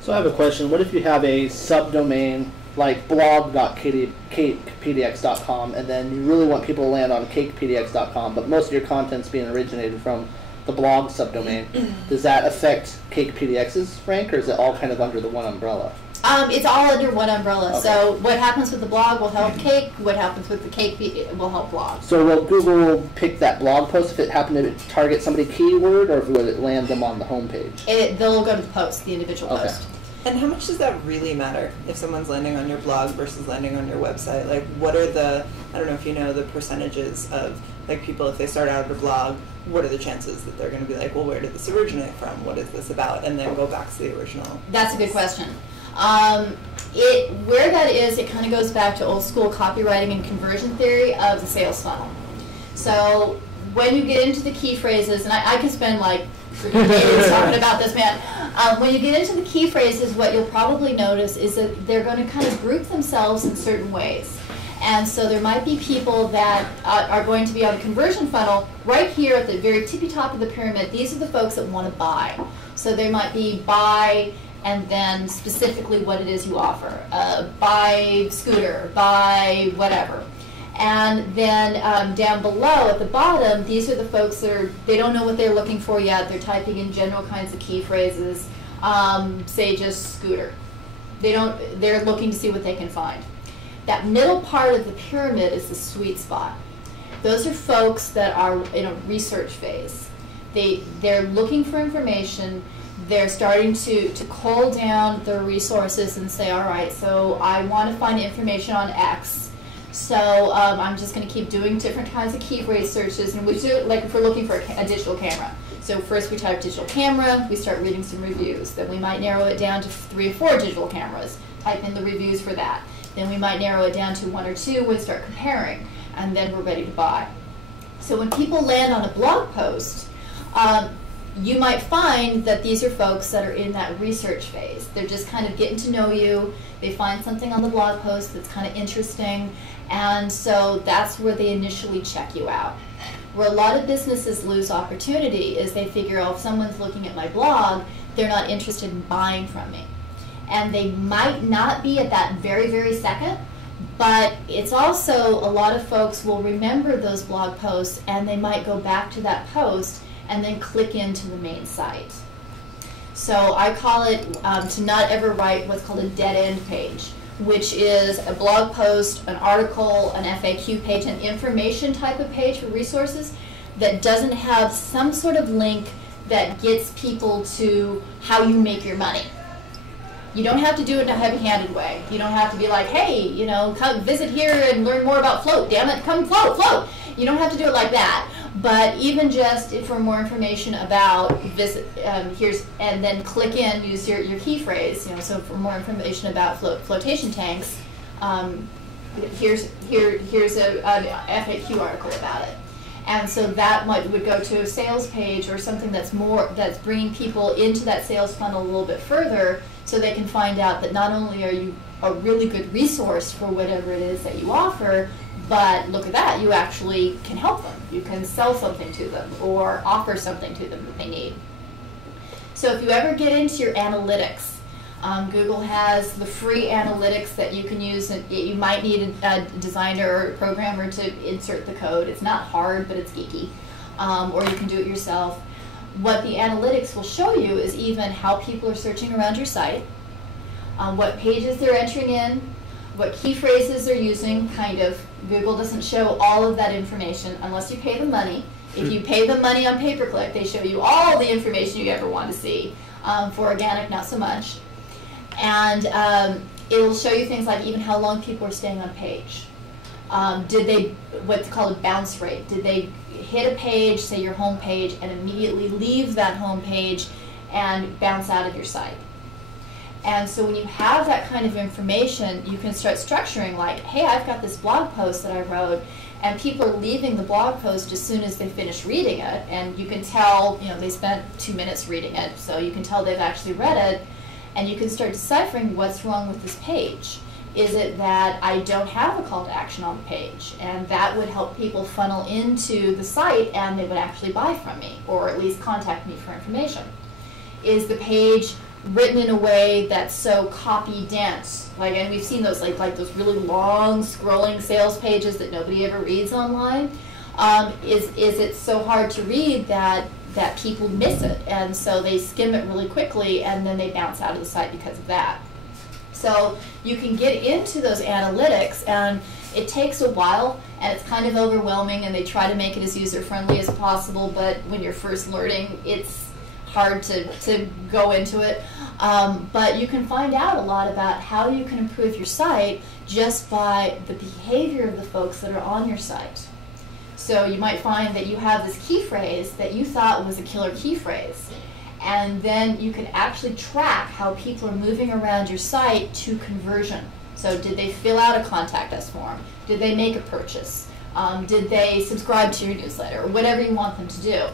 So I have a question. What if you have a subdomain like blog.cakepdx.com, and then you really want people to land on cakepdx.com, but most of your content's being originated from the blog subdomain? Does that affect CakePDX's rank, or is it all kind of under the one umbrella? It's all under one umbrella. Okay. So what happens with the blog will help Cake. What happens with the Cake will help blog. So will Google pick that blog post if it happened to target somebody keyword, or would it land them on the homepage? They'll go to the post, the individual Okay. post. And how much does that really matter if someone's landing on your blog versus landing on your website? Like, what are the, I don't know if you know the percentages of, like, people, if they start out at a blog, what are the chances that they're going to be like, well, where did this originate from? What is this about? And then go back to the original. That's a good question. Where that is, it kind of goes back to old school copywriting and conversion theory of the sales funnel. So when you get into the key phrases, and I can spend like days talking about this, man. When you get into the key phrases, what you'll probably notice is that they're going to kind of group themselves in certain ways. And so there might be people that are going to be on a conversion funnel right here at the very tippy top of the pyramid. These are the folks that want to buy. So there might be buy and then specifically what it is you offer. Buy scooter, buy whatever. And then down below at the bottom, these are the folks that they don't know what they're looking for yet. They're typing in general kinds of key phrases, say just scooter. They're looking to see what they can find. That middle part of the pyramid is the sweet spot. Those are folks that are in a research phase. They're looking for information. They're starting to cull down their resources and say, all right, so I want to find information on X. So I'm just going to keep doing different kinds of keyword searches, and we do it like if we're looking for a digital camera. So first we type digital camera, we start reading some reviews. Then we might narrow it down to 3 or 4 digital cameras, type in the reviews for that. Then we might narrow it down to 1 or 2 and start comparing, and then we're ready to buy. So when people land on a blog post, you might find that these are folks that are in that research phase. They're just kind of getting to know you. They find something on the blog post that's kind of interesting, and so that's where they initially check you out. Where a lot of businesses lose opportunity is they figure, oh, if someone's looking at my blog, they're not interested in buying from me. And they might not be at that very, very second, but it's also a lot of folks will remember those blog posts and they might go back to that post and then click into the main site. So I call it to not ever write what's called a dead end page, which is a blog post, an article, an FAQ page, an information type of page for resources that doesn't have some sort of link that gets people to how you make your money. You don't have to do it in a heavy-handed way. You don't have to be like, hey, come visit here and learn more about float. Damn it, come float, float. You don't have to do it like that. But even just for more information about visit, and then click in, use your key phrase. So for more information about flotation tanks, here's a FAQ article about it. And so that would go to a sales page or something that's bringing people into that sales funnel a little bit further, so they can find out that not only are you a really good resource for whatever it is that you offer, but look at that, you actually can help them. You can sell something to them or offer something to them that they need. So if you ever get into your analytics, Google has the free analytics that you can use, and you might need a designer or a programmer to insert the code. It's not hard, but it's geeky. Or you can do it yourself. What the analytics will show you is even how people are searching around your site, what pages they're entering in, what key phrases they're using, kind of. Google doesn't show all of that information unless you pay them money. If you pay them money on pay-per-click, they show you all the information you ever want to see. For organic, not so much. And it'll show you things like even how long people are staying on page. Did they, what's called a bounce rate? Did they hit a page, say your home page, and immediately leave that home page and bounce out of your site? And so when you have that kind of information, you can start structuring like, hey, I've got this blog post that I wrote, and people are leaving the blog post as soon as they finish reading it, and you can tell, you know, they spent 2 minutes reading it, so you can tell they've actually read it, and you can start deciphering what's wrong with this page. Is it that I don't have a call to action on the page? And that would help people funnel into the site and they would actually buy from me, or at least contact me for information. Is the page written in a way that's so copy dense? Like, and we've seen those like those really long scrolling sales pages that nobody ever reads online. Is it so hard to read that people miss it, and so they skim it really quickly and then they bounce out of the site because of that? So you can get into those analytics, and it takes a while, and it's kind of overwhelming, and they try to make it as user-friendly as possible, but when you're first learning, it's hard to go into it. But you can find out a lot about how you can improve your site just by the behavior of the folks that are on your site. So you might find that you have this key phrase that you thought was a killer key phrase. And then you can actually track how people are moving around your site to conversion. So did they fill out a contact us form? Did they make a purchase? Did they subscribe to your newsletter? Or whatever you want them to do.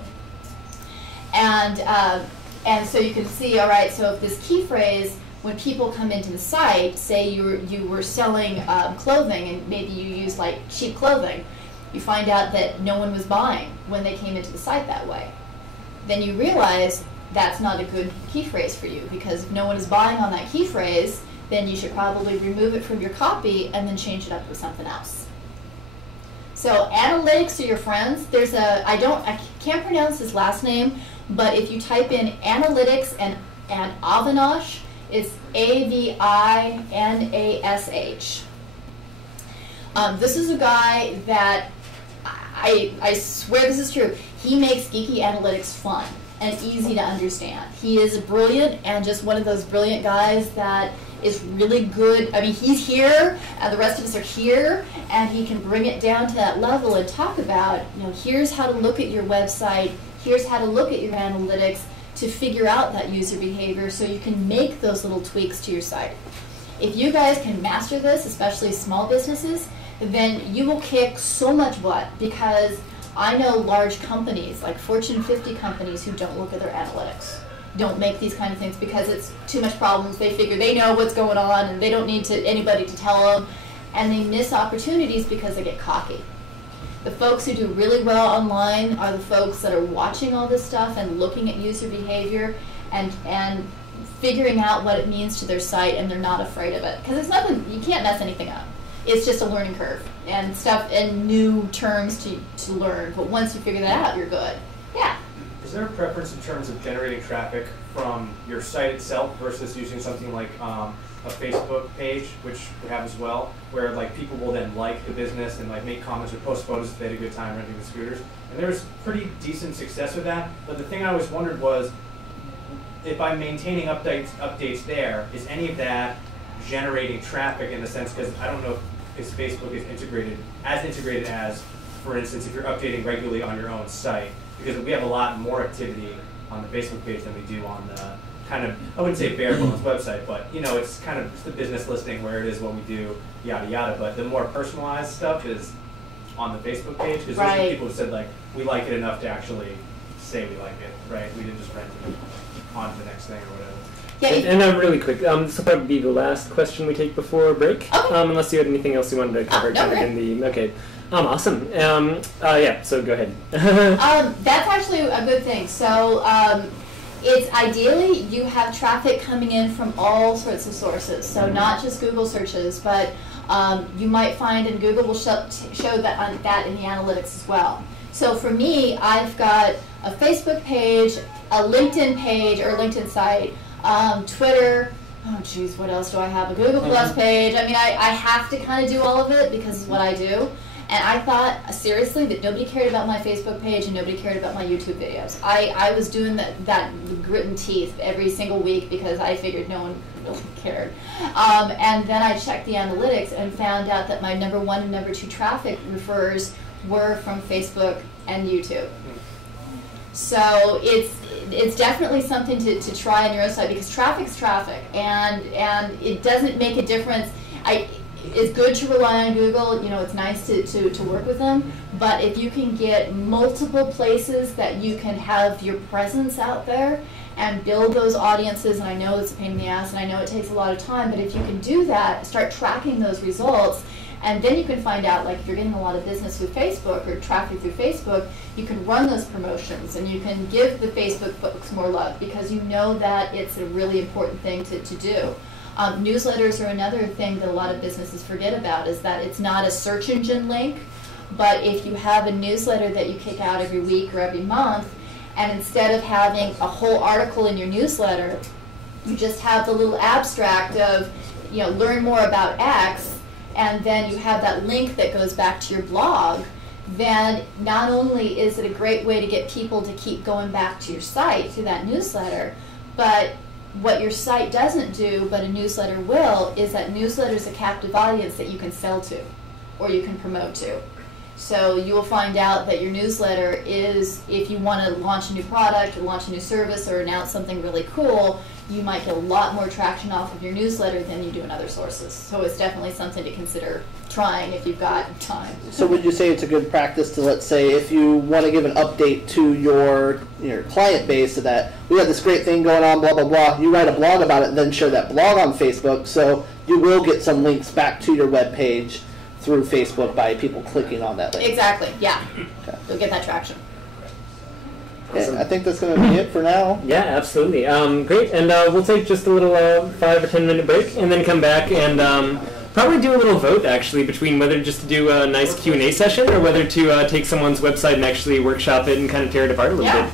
And so you can see, all right, so if this key phrase, when people come into the site, say you were selling clothing and maybe you use like cheap clothing, you find out that no one was buying when they came into the site that way. Then you realize that's not a good key phrase for you, because if no one is buying on that key phrase, then you should probably remove it from your copy and then change it up with something else. So analytics are your friends. There's I can't pronounce his last name, but if you type in analytics and Avinash, it's Avinash. This is a guy that I swear this is true. He makes geeky analytics fun and easy to understand. He is brilliant and just one of those brilliant guys that is really good. I mean, he's here and the rest of us are here, and he can bring it down to that level and talk about, you know, here's how to look at your website, here's how to look at your analytics to figure out that user behavior so you can make those little tweaks to your site. If you guys can master this, especially small businesses, then you will kick so much butt, because I know large companies, like Fortune 50 companies, who don't look at their analytics, don't make these kind of things because it's too much problems. They figure they know what's going on and they don't need anybody to tell them, and they miss opportunities because they get cocky. The folks who do really well online are the folks that are watching all this stuff and looking at user behavior and figuring out what it means to their site, and they're not afraid of it. Because it's nothing, you can't mess anything up. It's just a learning curve and stuff and new terms to learn. But once you figure that out, you're good. Yeah? Is there a preference in terms of generating traffic from your site itself versus using something like a Facebook page, which we have as well, where like people will then like the business and like make comments or post photos if they had a good time renting the scooters? And there's pretty decent success with that. But the thing I always wondered was, if I'm maintaining updates there, is any of that generating traffic in the sense, because I don't know if Facebook is integrated as, for instance, if you're updating regularly on your own site, because we have a lot more activity on the Facebook page than we do on the kind of, I wouldn't say bare bones website, but you know, it's kind of just the business listing, where it is, what we do, yada yada. But the more personalized stuff is on the Facebook page, because there's some people who said like, we like it enough to actually say we like it, right? We didn't just rent it on to the next thing or whatever. Yeah, and really quick, this will probably be the last question we take before break, okay. Unless you had anything else you wanted to cover in the, okay. Awesome. Yeah, so go ahead. That's actually a good thing. So it's ideally you have traffic coming in from all sorts of sources. So not just Google searches, but you might find, and Google will show that in the analytics as well. So for me, I've got a Facebook page, a LinkedIn page or LinkedIn site, Twitter, oh geez, what else do I have? A Google Plus page. I mean, I have to kind of do all of it because it's what I do. And I thought, seriously, that nobody cared about my Facebook page and nobody cared about my YouTube videos. I was doing that with grit and teeth every single week because I figured no one really cared. And then I checked the analytics and found out that my number 1 and number 2 traffic refers were from Facebook and YouTube. So it's definitely something to try on your own site, because traffic's traffic, and it doesn't make a difference. It's good to rely on Google. You know, it's nice to work with them. But if you can get multiple places that you can have your presence out there and build those audiences, and I know it's a pain in the ass, and I know it takes a lot of time, but if you can do that, start tracking those results, and then you can find out, like, if you're getting a lot of business through Facebook or traffic through Facebook, you can run those promotions and you can give the Facebook folks more love because you know that it's a really important thing to do. Newsletters are another thing that a lot of businesses forget about, is that it's not a search engine link, but if you have a newsletter that you kick out every week or every month, and instead of having a whole article in your newsletter, you just have the little abstract of, you know, learn more about X, and then you have that link that goes back to your blog, then not only is it a great way to get people to keep going back to your site through that newsletter, but what your site doesn't do, but a newsletter will, is that newsletter is a captive audience that you can sell to or you can promote to. So you will find out that your newsletter is, if you want to launch a new product or launch a new service or announce something really cool, you might get a lot more traction off of your newsletter than you do in other sources. So it's definitely something to consider trying if you've got time. So would you say it's a good practice to, let's say, if you want to give an update to your client base, so that we have this great thing going on, blah, blah, blah, you write a blog about it and then share that blog on Facebook, so you will get some links back to your web page through Facebook by people clicking on that link. Exactly, yeah. Okay. You'll get that traction. Okay, I think that's going to be it for now. Yeah, absolutely. Great, and we'll take just a little 5 or 10 minute break, and then come back and probably do a little vote, actually, between whether just to do a nice Q&A session or whether to take someone's website and actually workshop it and kind of tear it apart a little bit.